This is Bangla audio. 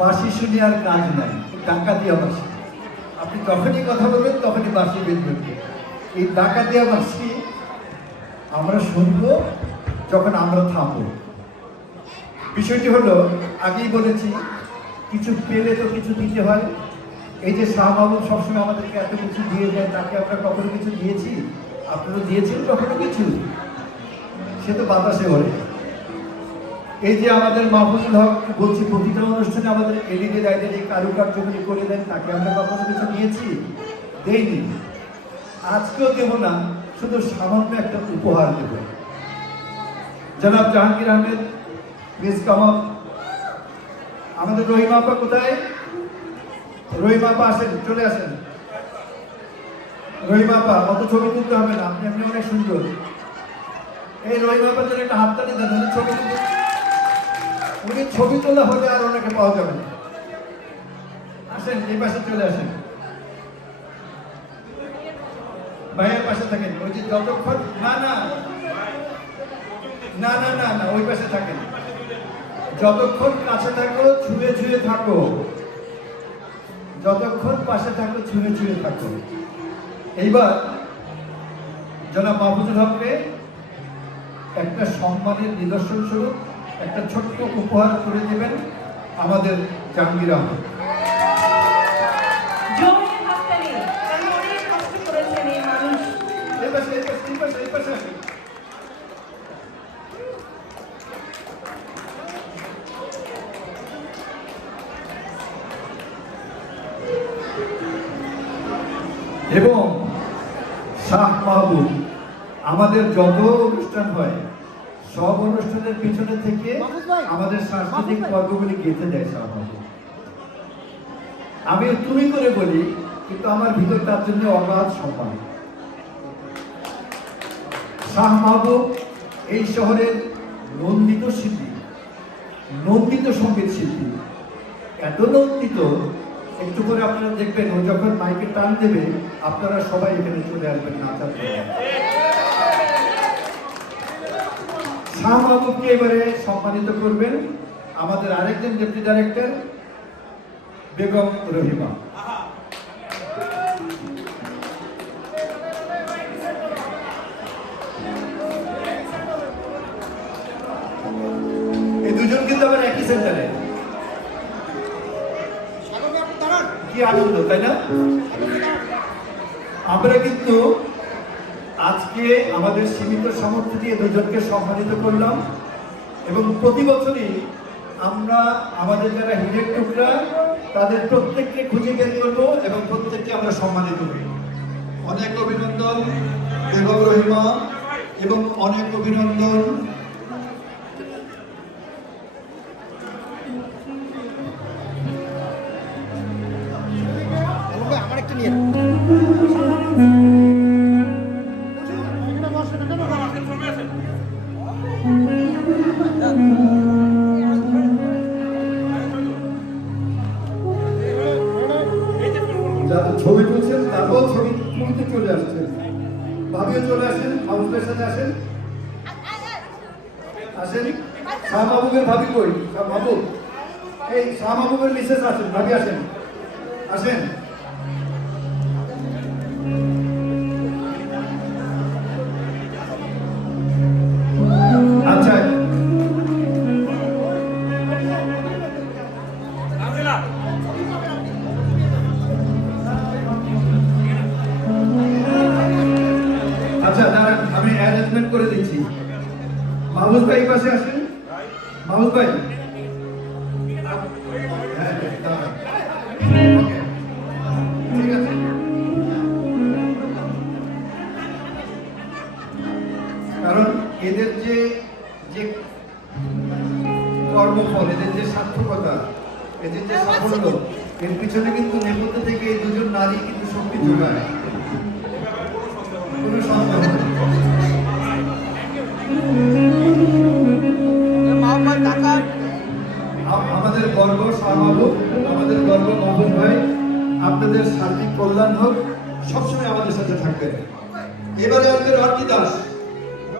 বাঁশি শুনি আর কাজ নাই, ডাকাতিয়া বাঁশি। আপনি যখনই কথা বলবেন তখনই বাঁশি বেঁধবেন। এই ডাকাতিয়া বাঁশি আমরা শুনবো যখন আমরা থামবো। বিষয়টি হলো, আগেই বলেছি, কিছু পেলে তো কিছু দিতে হয়। এই যে শাহ মাহবুব সবসময় আমাদেরকে এত কিছু দিয়ে দেয়, তাকে আমরা কখনো কিছু দিয়েছি? আপনারা দিয়েছেন কখনো কিছু? সে তো বাতাসে ওরে। এই যে আমাদের মাহফুজুল হক বলছি, প্রতিটা অনুষ্ঠানে আমাদের এলইডি লাইটের এই কারুকার্যগুলি করে দেন, তাকে আমরা কখনো কিছু নিয়েছি? দেইনি, আজকেও দেব না, শুধু সামান্য একটা উপহার দেব। জনাব Jahangir Ahmed, please come up. আমাদের রহিমা আপা কোথায়? রহিমা আপা আসেন, চলে আসেন। রহিমা আপা, অত ছবি তুলতে হবে না, আপনি এমনি অনেক সুন্দর। এই রহিমা আপার জন্য একটা হাততালি দেন, ছবি তুলতে। উনি ছবি তোলা হলে আর ওনাকে পাওয়া যাবে না। আসেন, এই পাশে চলে আসেন। ভাইয়ের পাশে থাকেন। ওই যে যতক্ষণ না না না না না না ওই পাশে থাকেন। যতক্ষণ কাছে থাকো ছুঁয়ে ছুঁয়ে থাকো, যতক্ষণ পাশে থাকো ছুঁয়ে ছুঁয়ে থাকো। এইবার জনাব মাহফুজুল হককে একটা সম্মানের নিদর্শন স্বরূপ একটা ছোট্ট উপহার করে দেবেন আমাদের জাহাঙ্গীর আহমেদ। এবং শাহ মাহবুব, আমাদের যত অনুষ্ঠান হয় সব অনুষ্ঠানের পিছনে থেকে আমাদের সাংস্কৃতিক পর্বগুলি গেঁথে দেয় শাহ মাহবুব। আমি তুমি করে বলি, কিন্তু আমার ভিতর তার জন্য অগাধ সম্মান। শাহ মাহবুব এই শহরের নন্দিত শিল্পী, নন্দিত সঙ্গীত শিল্পী। এত নন্দিত, একটু করে আপনারা দেখবেন ও যখন মাইকে টান দেবে আপনারা সবাই এখানে চলে আসবেন নাচার জন্য। শাহ মাহবুবকে এবারে সম্মানিত করবেন আমাদের আরেকজন ডেপুটি ডাইরেক্টর বেগম রহিমা। এই দুজন কিন্তু আবার একই সেন্টারে। কি আনন্দ, তাই না? আমরা কিন্তু আজকে আমাদের সীমিত সামর্থ্য দিয়ে দুজনকে সম্মানিত করলাম, এবং প্রতি বছরই আমরা আমাদের যারা হীরের টুকরা তাদের প্রত্যেককে খুঁজে বের করবো এবং প্রত্যেককে আমরা সম্মানিত করব। অনেক অভিনন্দন বেগম রহিমা, এবং অনেক অভিনন্দন আমার একটা নিয়ে ছবি তুলছেন, তারপর ছবি তুলতে চলে আসছেন। ভাবিও চলে আসেন, মাহবুবের সাথে আসেন। আসেন, শাহ মাহবুবের ভাবি কই? শাহ মাহবুব, এই শাহ মাহবুবের মিসেস আসেন, ভাবি আসেন, আসেন। আচ্ছা, আচ্ছা দাঁড়ান, আমি অ্যারেঞ্জমেন্ট করে দিচ্ছি। মাহবুব ভাই এই পাশে আসেন। মাহবুব ভাই, হ্যাঁ দাঁড়ান, ওকে, ঠিক আছে। কারণ এদের যে যে কর্মফল, এদের যে সার্থকতা, এদের যে সাফল্য, এর পিছনে কিন্তু নেপথ্য থেকে এই দুজন নারী কিন্তু শক্তি যোগায়, কোনো সন্দেহ নেই। আমাদের গর্ব শাহ মাহবুব, আমাদের গর্ব মাহবুব ভাই। আপনাদের সার্বিক কল্যাণ হোক,